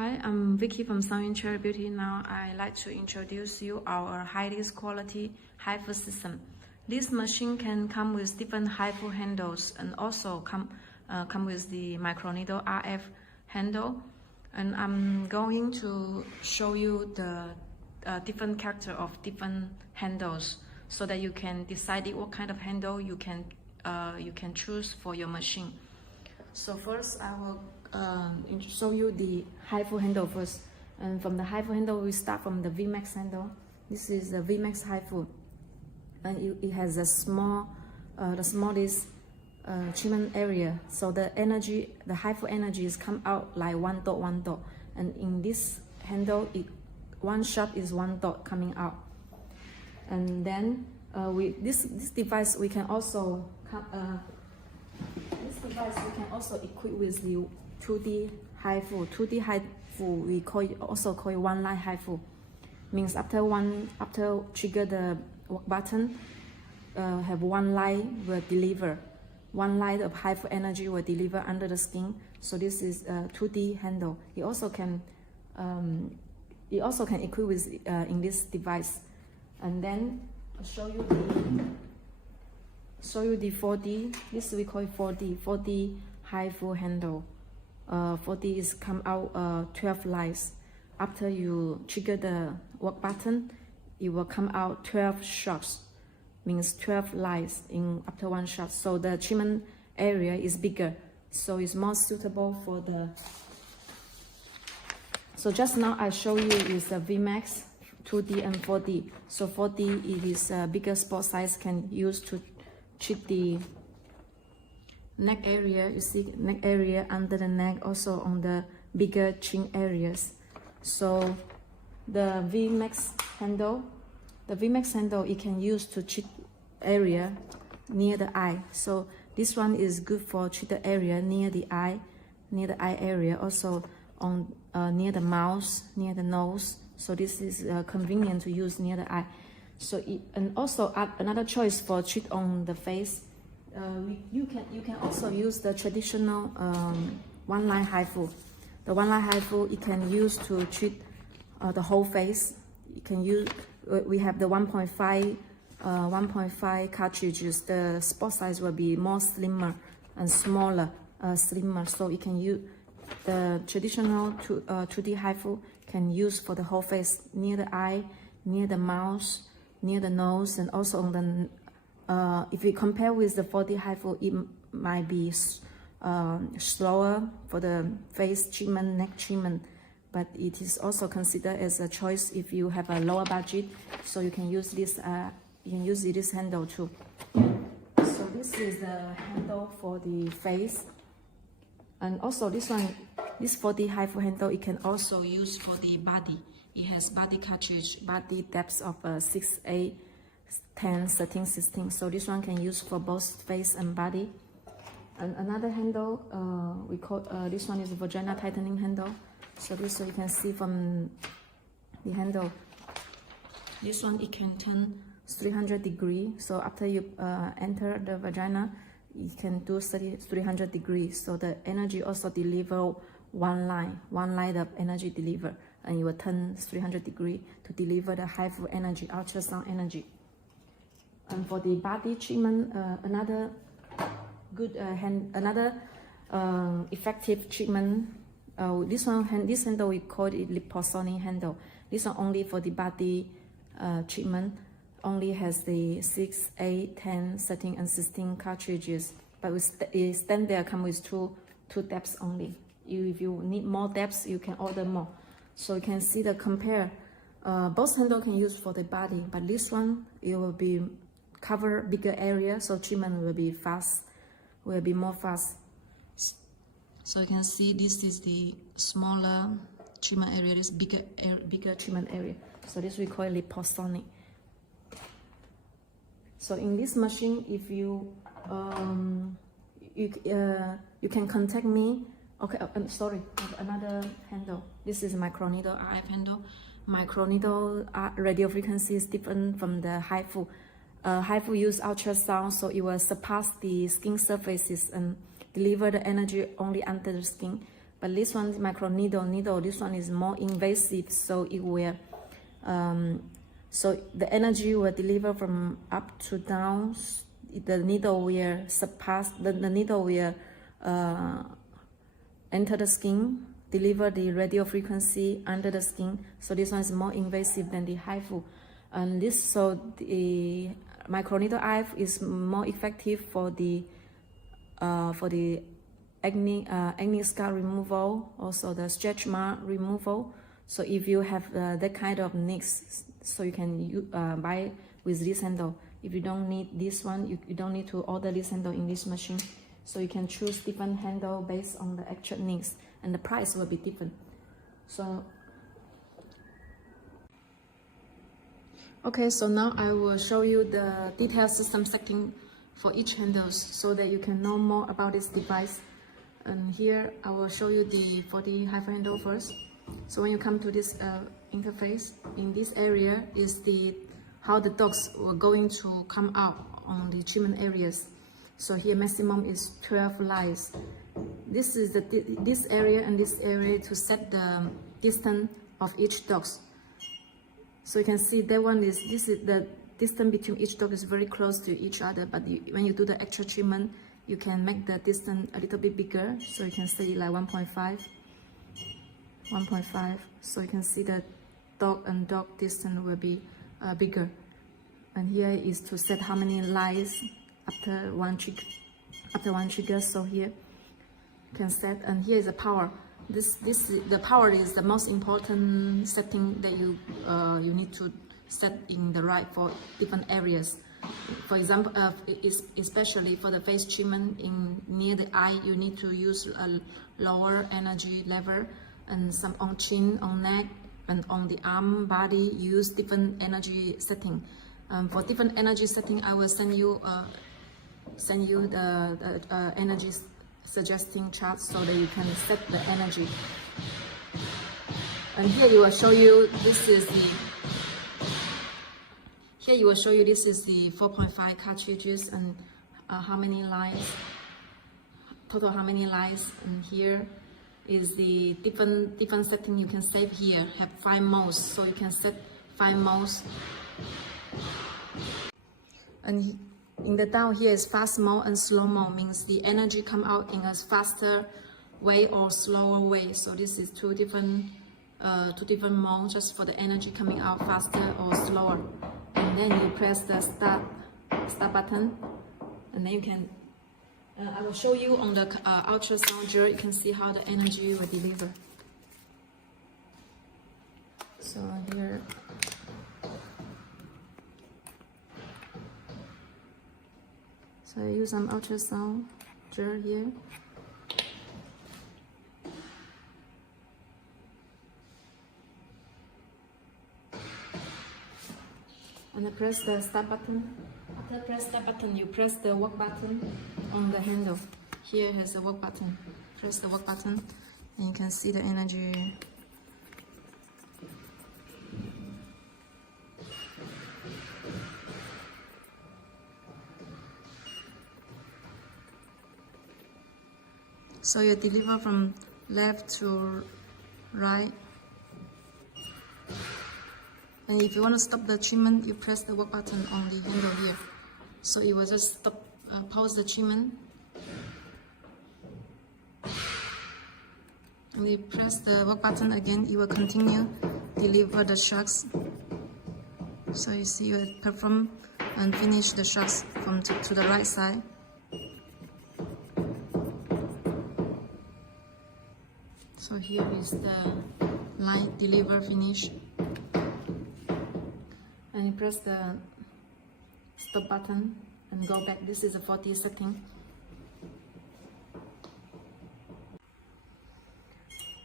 Hi, I'm Vicky from Sunwin Cherry Beauty. Now I'd like to introduce you our highest quality HIFU system. This machine can come with different HIFU handles and also come with the microneedle RF handle. And I'm going to show you the different character of different handles so that you can decide what kind of handle you can choose for your machine. So first I will show you the HIFU handle first. And from the HIFU handle, we start from the vmax handle. This is the vmax HIFU. And it has a small, the smallest treatment area. So the energy, the HIFU energy is come out like one dot. And in this handle, one shot is one dot coming out. And then this device we can also equip with the 2D HIFU. 2D HIFU we also call it one line HIFU. Means after trigger the work button, have one line will deliver. One line of HIFU energy will deliver under the skin. So this is a 2D handle. It also can equip with in this device. And then I'll show you the 4D. This we call it 4D HIFU handle. 4D is come out 12 lines. After you trigger the work button, it will come out 12 shots. Means 12 lines in after one shot. So the treatment area is bigger. So it's more suitable for the. So just now I show you is the vmax, 2D and 4D. So 4D it is a bigger spot size, can use to treat the neck area. You see neck area, under the neck, also on the bigger chin areas. So the vmax handle, it can use to treat area near the eye. So this one is good for treat the area near the eye area, also on near the mouth, near the nose. So this is convenient to use near the eye. So and also another choice for treat on the face. You can also use the traditional one line HIFU. The one line HIFU it can use to treat the whole face. You can use. We have the 1.5 cartridges. The spot size will be more slimmer and smaller, slimmer. So you can use the traditional 2D HIFU can use for the whole face, near the eye, near the mouth, near the nose, and also on the. If we compare with the 4D HIFU, it might be slower for the face treatment, neck treatment, but it is also considered as a choice if you have a lower budget. So you can use this. You can use this handle too. So this is the handle for the face, and also this 4D HIFU handle it can also use for the body. It has body cartridge, body depth of 6, 8, 10, 13, 16. So this one can use for both face and body. And another handle, we call this one is a vaginal tightening handle. So this you can see from the handle. This one it can turn 300 degrees. So after you enter the vagina, it can do 300 degrees. So the energy also deliver one line of energy deliver, and you will turn 300 degrees to deliver the HIFU energy, ultrasound energy. And for the body treatment, another good effective treatment. This handle we call it liposonix handle. This one only for the body treatment. Only has the 6, 8, 10, 13, and 16 cartridges. But it stand there come with two depths only. If you need more depths, you can order more. So you can see the compare. Both handle can use for the body, but this one it will be cover bigger area, so treatment will be fast, will be more fast. So you can see this is the smaller treatment area, this bigger treatment area. So this we call liposonix. So in this machine, if you you can contact me. Okay, sorry, another handle. This is microneedle RF handle. Microneedle radio frequency is different from the HIFU. HIFU use ultrasound, so it will surpass the skin surfaces and deliver the energy only under the skin. But this one is micro needle. This one is more invasive, so it will, so the energy will deliver from up to down. The needle will surpass, the needle will enter the skin, deliver the radio frequency under the skin. So this one is more invasive than the HIFU. And this, so the microneedle IF is more effective for the acne scar removal, also the stretch mark removal. So if you have that kind of nicks, so you can buy with this handle. If you don't need this one, you don't need to order this handle in this machine. So you can choose different handle based on the actual nicks, and the price will be different. So okay, so now I will show you the detailed system setting for each handles so that you can know more about this device. And here I will show you for the HIFU handle first. So when you come to this interface, in this area is how the dogs were going to come out on the treatment areas. So here maximum is 12 lines. This is this area and this area to set the distance of each dogs. So you can see that one is, this is the distance between each dog is very close to each other, but when you do the actual treatment, you can make the distance a little bit bigger. So you can say like 1.5. So you can see the dog and dog distance will be bigger. And here is to set how many lines after one trigger. So here you can set, and here is the power. The power is the most important setting that you need to set in the right for different areas. For example, especially for the face treatment near the eye, you need to use a lower energy level, and some on chin, on neck, and on the arm, body, use different energy setting. For different energy setting, I will send you the energy suggesting chart so that you can set the energy. And here you will show you this is the 4.5 cartridges and how many lines, total how many lines. And here is the different setting you can save. Here have 5 modes, so you can set 5 modes. And in the down here is fast mode and slow mode, means the energy come out in a faster way or slower way. So this is two different modes just for the energy coming out faster or slower. And then you press the start button, and then you can I will show you on the ultrasound gel. You can see how the energy will deliver. So here, so I use some ultrasound gel here. And I press the start button. After press the button, you press the work button on the handle. Here has the work button. Press the work button, and you can see the energy. So you deliver from left to right. And if you want to stop the treatment, you press the work button on the handle here. So it will just stop, pause the treatment. And you press the work button again, it will continue deliver the shots. So you see you perform and finish the shots from to the right side. So here is the line deliver finish. And you press the stop button and go back. This is a 40 setting.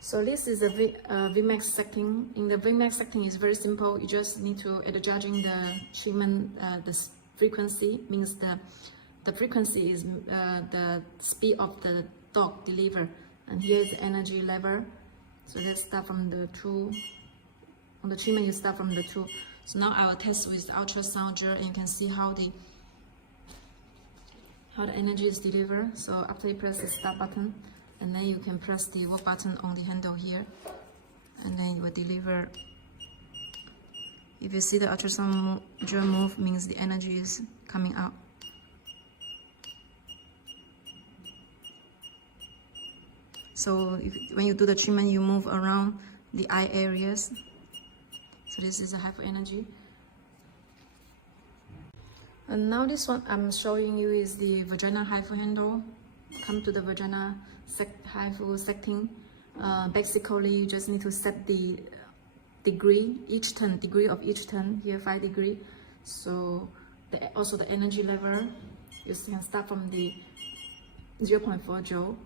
So this is a vmax setting. In the vmax setting is very simple. You just need to adjusting the treatment, the frequency, means the frequency is the speed of the dog deliver. And here is the energy level. So let's start from the 2. On the treatment, you start from the 2. So now I will test with the ultrasound gel, and you can see how the energy is delivered. So after you press the start button, and then you can press the work button on the handle here, and then it will deliver. If you see the ultrasound drill move, means the energy is coming out. So when you do the treatment, you move around the eye areas. So this is a HIFU energy. And now this one I'm showing you is the vaginal HIFU handle. Come to the vaginal HIFU setting. Basically, you just need to set the degree of each turn. Here 5 degree. So also the energy level, you can start from the 0.4 joule,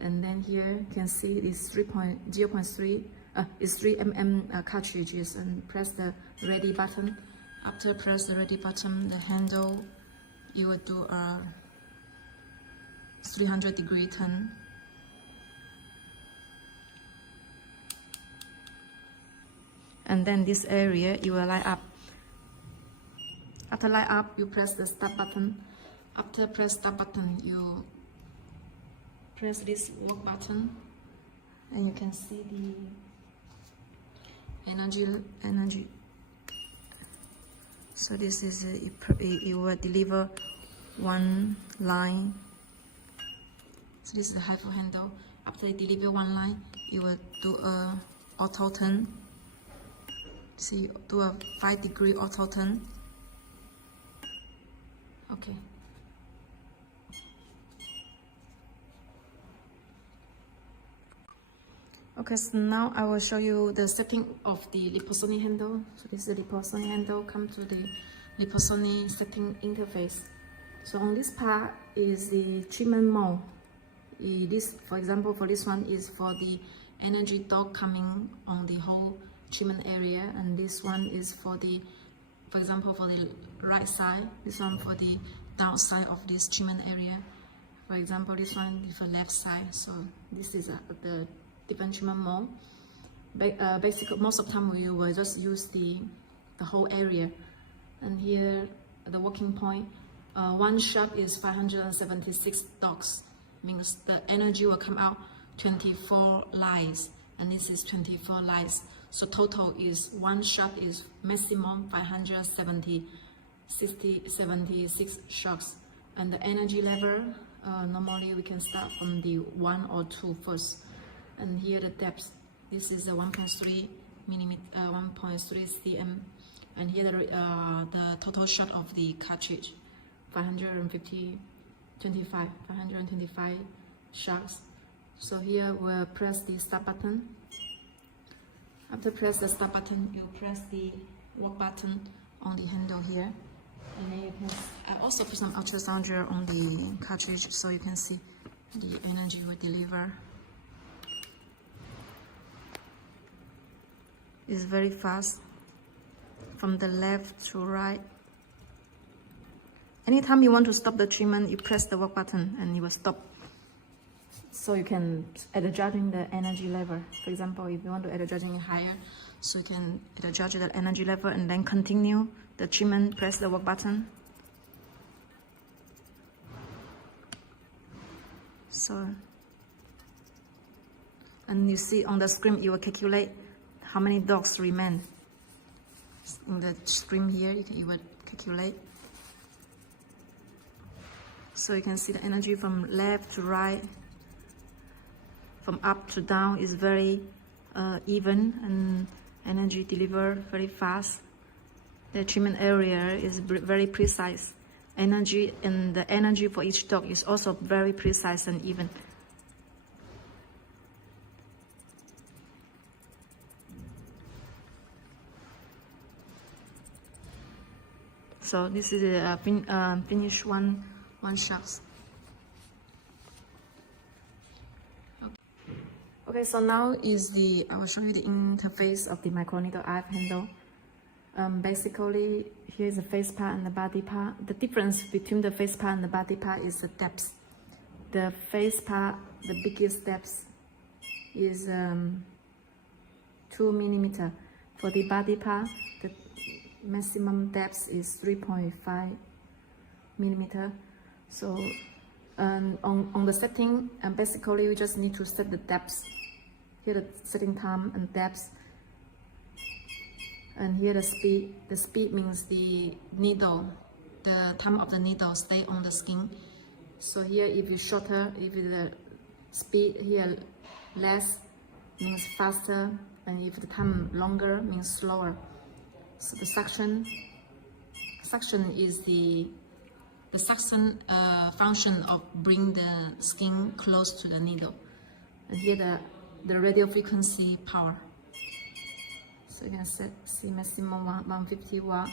and then here you can see this 0.3 is 3 mm cartridges, and press the ready button. After press the ready button, the handle, you will do a 300 degree turn. And then this area you will light up. After light up, you press the start button. After press start button, you press this work button, and you can see the energy. So this is it will deliver one line. So this is the HIFU handle. After you deliver one line, you will do a auto turn. See, do a 5 degree auto turn. Okay. Okay, so now I will show you the setting of the liposonix handle. So this is the liposonix handle. Come to the liposonix setting interface. So on this part is the treatment mode. This, for example, for this one is for the energy dot coming on the whole treatment area, and this one is for the, for example, for the right side. This one for the downside of this treatment area. For example, this one is for left side. So this is the different treatment mode. Basically, most of the time we will just use the whole area. And here, the working point, one shot is 576 dogs. Means the energy will come out 24 lines, and this is 24 lines. So total is one shot is maximum 576 shots. And the energy level, normally we can start from the 1 or 2 first. And here the depth, this is a 1.3 millimeter, 1.3 cm. And here the total shot of the cartridge, 525 shots. So here we'll press the start button. After press the start button, you press the work button on the handle here. And then you can, I also put some ultrasound gel on the cartridge so you can see the energy will deliver. It's very fast, from the left to right. Anytime you want to stop the treatment, you press the work button and it will stop. So you can adjusting the energy level. For example, if you want to adjusting it higher, so you can adjust the energy level and then continue the treatment, press the work button. So, and you see on the screen, it will calculate how many dogs remain. In the screen here, you will calculate. So you can see the energy from left to right, from up to down is very even, and energy delivered very fast. The treatment area is very precise. Energy, and the energy for each dog is also very precise and even. So this is a finish one shot. Okay, so now is I will show you the interface of the microneedle IF handle. Basically, here is the face part and the body part. The difference between the face part and the body part is the depth. The face part, the biggest depth is 2 millimeter. For the body part, the maximum depth is 3.5 millimeter. So And on the setting, and basically we just need to set the depth. Here the setting time and depth. And here the speed. The speed means the needle, the time of the needle stay on the skin. So here if you shorter, if the speed here less means faster, and if the time longer means slower. So the suction is the suction function of bring the skin close to the needle. And here the radio frequency power. So you can see maximum 150 watt.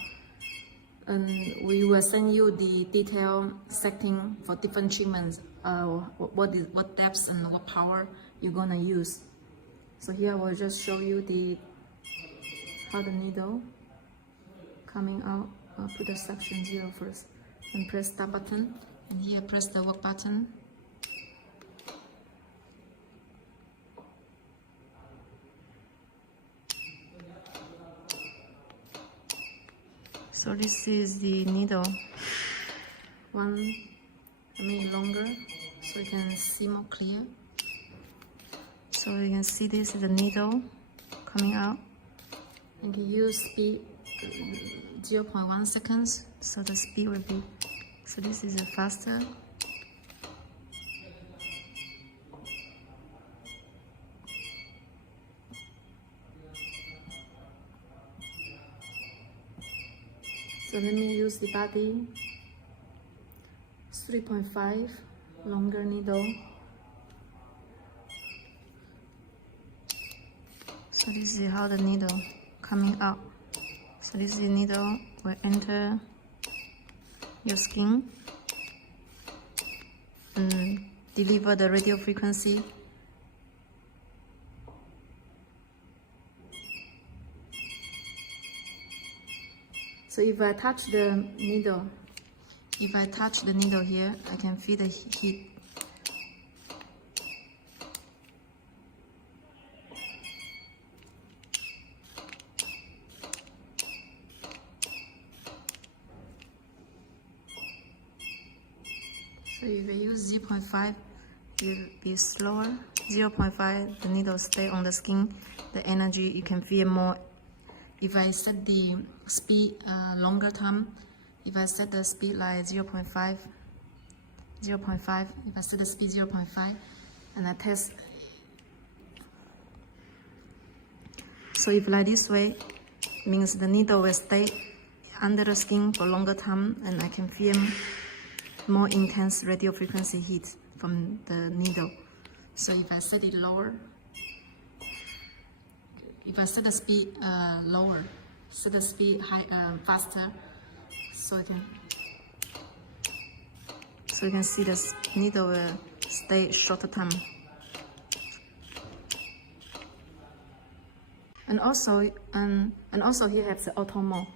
And we will send you the detailed setting for different treatments. What depths and what power you're gonna use. So here I will just show you how the needle coming out. I'll put the suction 0 first and press that button, and here press the work button. So this is the needle, a minute longer, so you can see more clear. So you can see this is the needle coming out. You can use speed 0.1 seconds, so the speed will be, so this is faster. So let me use the body, 3.5, longer needle. So this is how the needle coming out. So this is the needle will enter your skin and deliver the radio frequency. So if I touch the needle, here, I can feel the heat. So if I use 0.5, it will be slower. 0.5, the needle stay on the skin. The energy you can feel more. If I set the speed longer time, if I set the speed like 0.5, if I set the speed 0.5 and I test. So if like this way, means the needle will stay under the skin for longer time, and I can feel more intense radio frequency heat from the needle. So if I set it lower, if I set the speed lower, set the speed faster, so you can see the needle will stay shorter time. And also here have the auto mode.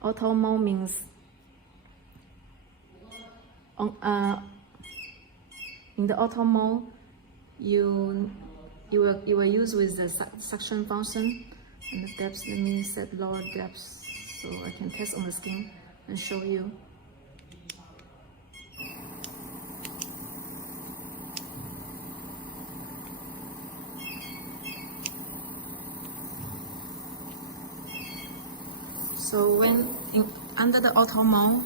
Auto mode means in the auto mode you will use with the suction function and the depth. Let me set lower depth so I can test on the skin and show you. So when under the auto mode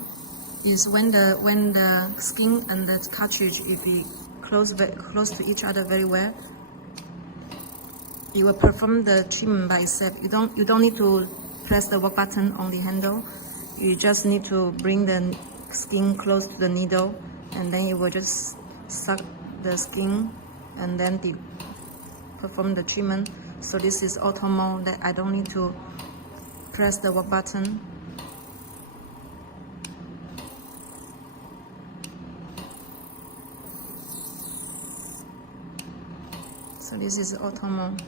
is when the skin and the cartridge will be close to each other very well. You will perform the treatment by itself. You don't need to press the work button on the handle. You just need to bring the skin close to the needle, and then it will just suck the skin and then perform the treatment. So this is auto mode that I don't need to press the work button. So this is auto mode.